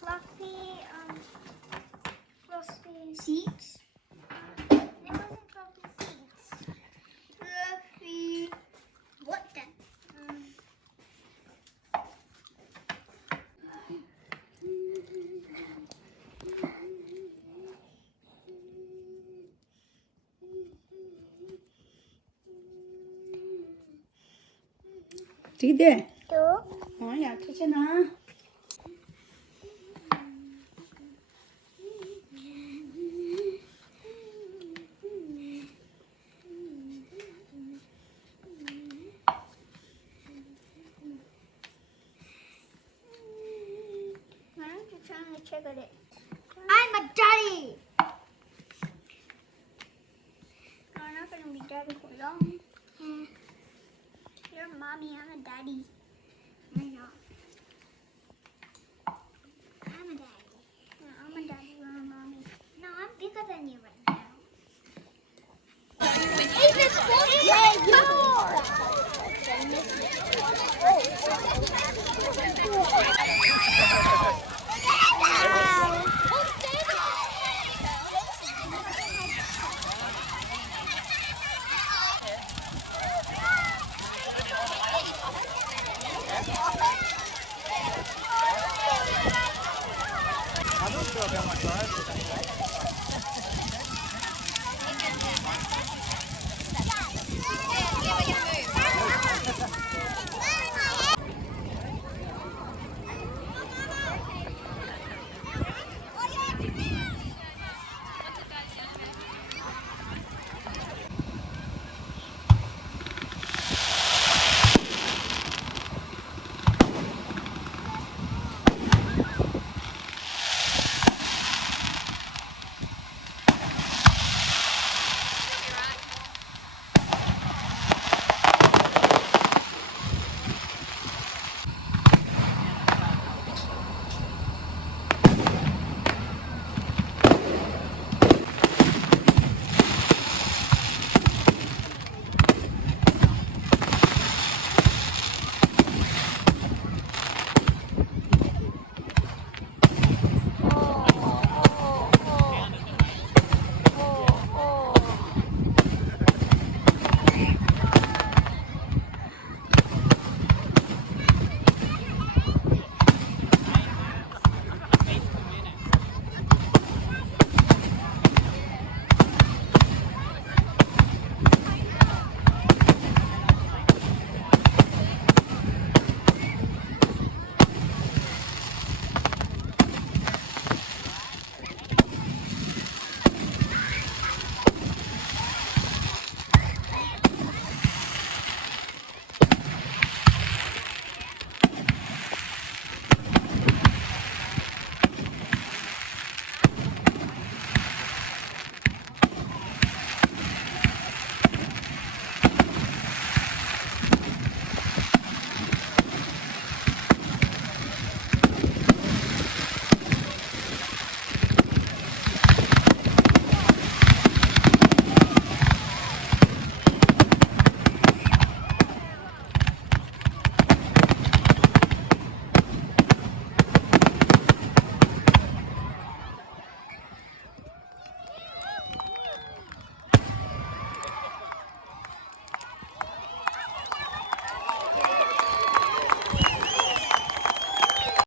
fluffy seats. It wasn't fluffy seats. Fluffy. What the? 지대. 또? 약해잖아. Why don't you try to check it? I'm a daddy! I'm not gonna be daddy for long. Yeah. You're mommy, I'm a daddy. I'm not. I'm a daddy. Yeah, I'm a daddy, you're a mommy. No, I'm bigger than you right